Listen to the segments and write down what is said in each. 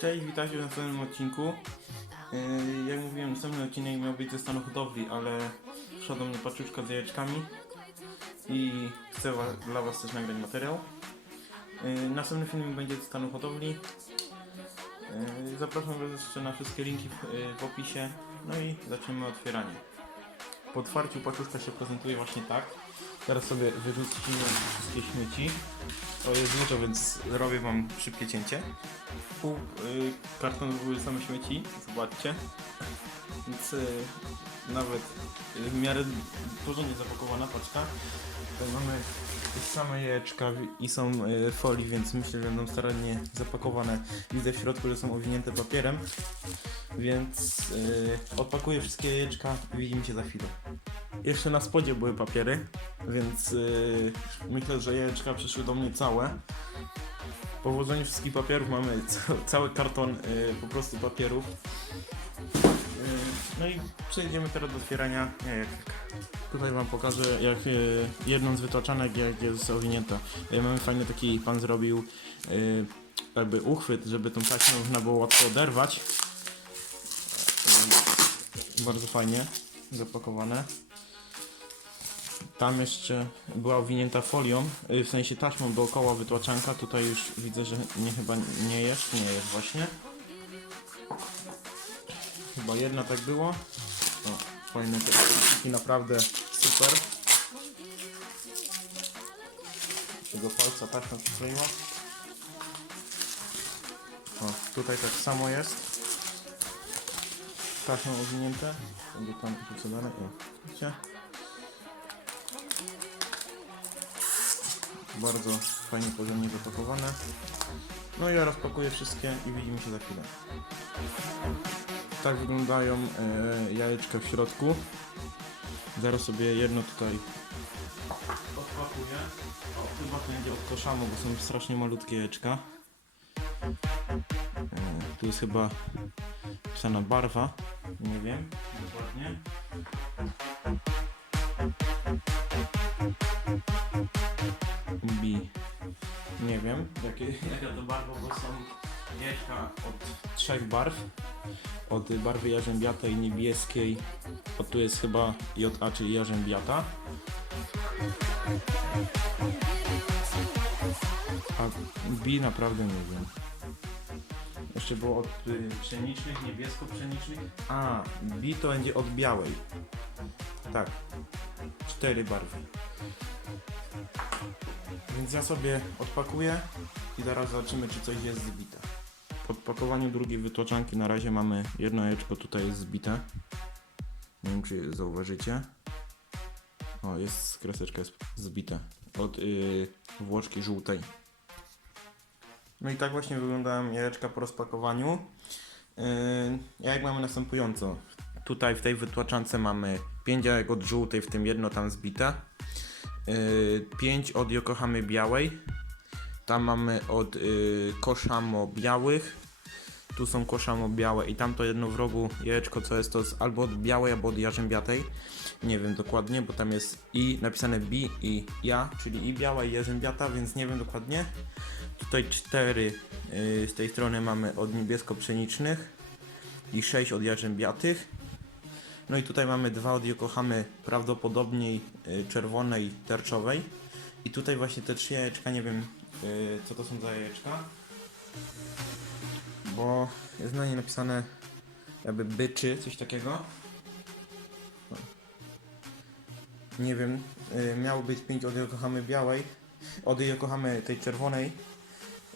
Cześć, witajcie w następnym odcinku. Yy, jak mówiłem, następny odcinek miał być ze stanu hodowli, ale przyszła do mnie paczuszka z jajeczkami i chcę dla Was też nagrać materiał. Yy, następny filmik będzie ze stanu hodowli. Yy, zapraszam Was jeszcze na wszystkie linki w opisie. No i zaczniemy otwieranie. Po otwarciu paczuszka się prezentuje właśnie tak. Teraz sobie wyrzucimy wszystkie śmieci. To jest dużo, więc robię Wam szybkie cięcie pół y, karton były same śmieci, zobaczcie. Więc y, nawet y, w miarę porządnie zapakowana paczka. Tutaj mamy same jajeczka i są y, folii, więc myślę, że będą starannie zapakowane. Widzę w środku, że są owinięte papierem. Więc y, odpakuję wszystkie jajeczka i widzimy się za chwilę. Jeszcze na spodzie były papiery, więc y, myślę, że jajeczka przyszły do mnie całe. Po włożeniu wszystkich papierów mamy ca- cały karton y, po prostu papierów. Y, no i przejdziemy teraz do otwierania jajek. Tutaj wam pokażę jak y, jedną z wytłaczanek jak jest owinięta. Y, mamy fajny taki, pan zrobił jakby uchwyt, żeby tą taśmę można było łatwo oderwać. Bardzo fajnie zapakowane. Tam jeszcze była owinięta folią, y, w sensie taśmą dookoła wytłaczanka. Tutaj już widzę, że nie chyba nie jest, nie jest właśnie. Chyba jedna tak było. O, fajne te i naprawdę super. Tego palca taśma przykleiła. O, tutaj tak samo jest. Taśmą owinięte. Będzie tam wycofane. O, widzicie? Bardzo fajnie, porządnie zapakowane. No i ja rozpakuję wszystkie i widzimy się za chwilę. Tak wyglądają e, jajeczka w środku. Zaraz sobie jedno tutaj odpakuję. O, chyba będzie od bo są strasznie malutkie jajeczka. E, tu jest chyba pisana barwa. Nie wiem dokładnie. B. Nie wiem, jakie, jaka to barwa, bo są jajka od trzech barw. Od barwy jarzębiatej, niebieskiej, od tu jest chyba JA, czyli jarzębiata. A B naprawdę nie wiem. Jeszcze było od y, pszenicznych, niebiesko-pszenicznych. A, B to będzie od białej. Tak. Cztery barwy. Więc ja sobie odpakuję i zaraz zobaczymy, czy coś jest zbite. Po odpakowaniu drugiej wytłaczanki na razie mamy jedno jajeczko tutaj jest zbite. Nie wiem, czy zauważycie. O, jest kreseczka jest zbite od yy, włoczki żółtej. No i tak właśnie wyglądają jajeczka po rozpakowaniu. Yy, jajek mamy następująco. Tutaj w tej wytłaczance mamy 5 jajek od żółtej, w tym jedno tam zbite. 5 od Yokohamy białej. Tam mamy od y, Koszamo białych. Tu są Koszamo białe i tamto jedno w rogu jajeczko, co jest to z albo od białej, albo od jarzębiatej. Nie wiem dokładnie, bo tam jest i napisane B i ja, czyli i biała i jarzębiata, więc nie wiem dokładnie. Tutaj 4 y, z tej strony mamy od niebiesko-pszenicznych i 6 od jarzębiatych. No i tutaj mamy dwa od Yokohamy, prawdopodobnie y, czerwonej, terczowej. I tutaj właśnie te trzy jajeczka, nie wiem y, co to są za jajeczka. Bo jest na nie napisane jakby byczy, coś takiego. Nie wiem, miało być 5 od Yokohamy białej, od Yokohamy tej czerwonej.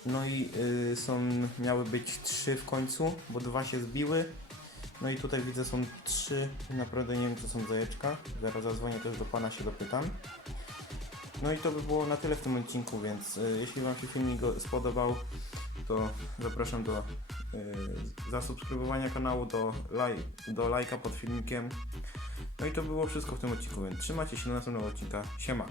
No i y, są, miały być trzy w końcu, bo dwa się zbiły. No i tutaj widzę są trzy, naprawdę nie wiem co są za jajeczka. Zaraz zadzwonię też do pana się dopytam. No i to by było na tyle w tym odcinku, więc y, jeśli wam się filmik spodobał, to zapraszam do y, zasubskrybowania kanału, do, laj, do lajka pod filmikiem. No i to było wszystko w tym odcinku, więc trzymajcie się do następnego odcinka. Siema!